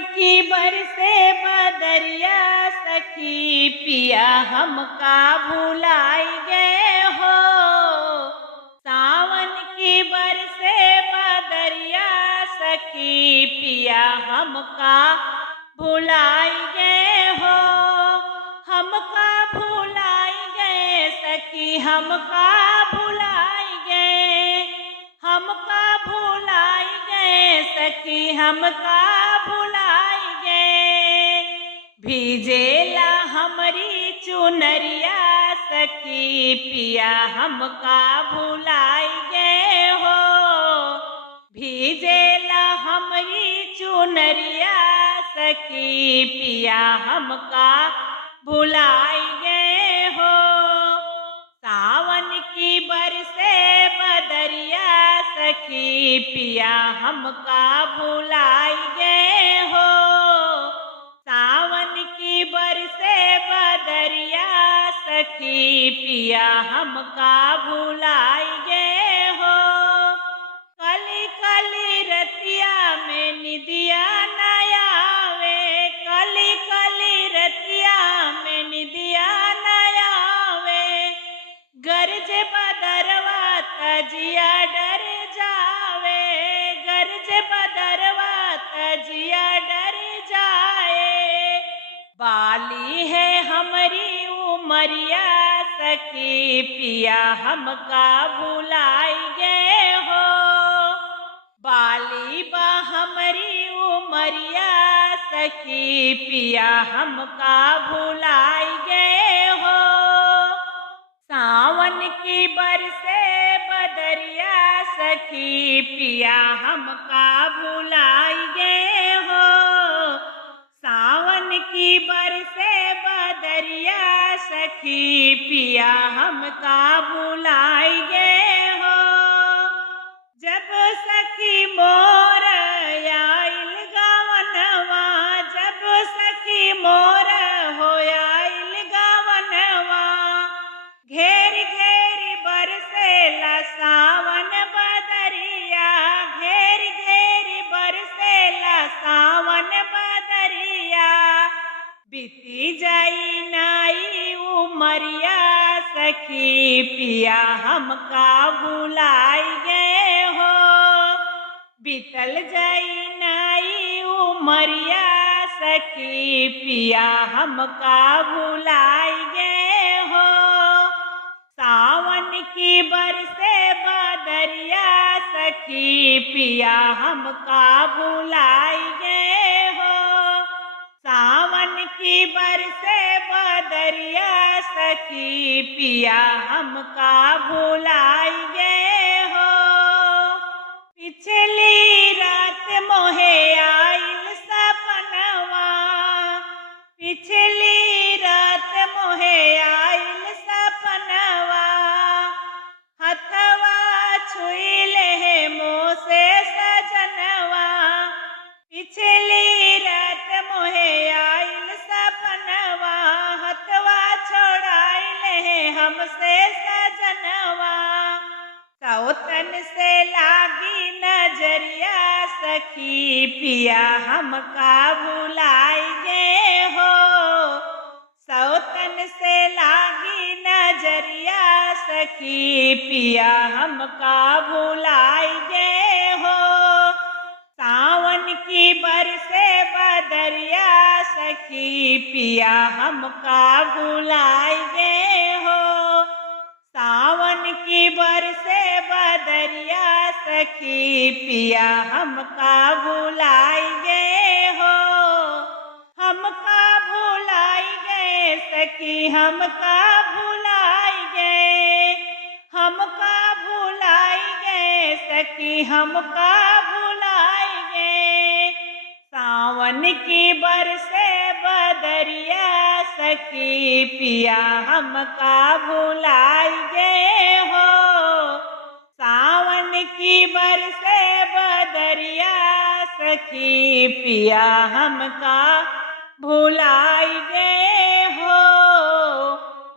की बरसे बदरिया सखी पिया हमका भुलाई गए हो। सावन की बरसे बदरिया सखी पिया हमका भुलाई गए हो। हमका भुलाई गए सखी हमका भुलाई गए। हमका भुलाई गए सखी हमका भुलाई गए। भीजेला हमरी चुनरिया सखी पिया हमका भुलाई गए हो। भीजेला हमरी चुनरिया सखी पिया हमका भुलाई गए हो। सावन की बरसे बदरिया सखी पिया हमका भुलाई गए हो। सावन की बरसे बदरिया सखी पिया हमका भुलाई गए हो। कली कली रतिया में निदिया न आवे। कली कली रतिया में निदिया न आवे। गरज बदरवा तजिया डर जावे। गरज बदरवा तजिया डर जाए। बाली है हमारी उमरिया सखी पिया हमका भुलाई गए हो। बाली बा हमारी उमरिया सखी पिया हमका भुलाई गए हो। सावन की बरसे बदरिया सखी पिया हमका भुलाई गए हो। सावन की बरसे बदरिया सखी पिया हमका भुलाई गए हो। जब सखी मोर आइल गावनवा। जब सखी मोर हो आइल गावनवा। घेर घेर बरसेला सावन बदरिया। घेर घेर बरसेला सावन बदरिया। बीती जाई नाई उमरिया सखी पिया हमका भुलाई गए हो। बीतल जाई नाई उमरिया सखी पिया हमका भुलाई गए हो। सावन की बरसे बदरिया सखी पिया हमका भुलाई गए हो। सावन की बरसे बदरिया सखी पिया हमका भुलाई गए हो। पिछली रात मोहे आइल सपनवा। पिछली रात मोहे आइल सपनवा। हथवा छुईले है मोसे सजनवा। पिछली रात मोहे आइल सपनवा। हथवा छोड़ाइले है हमसे सजनवा। सौतन से लागी नजरिया सखी पिया हमका भुलाई गए हो। सौतन से लागी नजरिया सखी पिया हमका भुलाई गए हो। सावन की बरसे बदरिया सखी पिया हमका भुलाई गए हो। सावन की बरसे बदरिया सखी पिया हमका भुलाई गए हो। हमका भुलाई गए सखी हमका भुलाई गए। हमका भुलाई गए सखी हमका भुलाई गए। सावन की बरसे बदरिया सखी पिया हमका भुलाई गए हो। सावन की बरसे बदरिया सखी पिया हमका भुलाई गए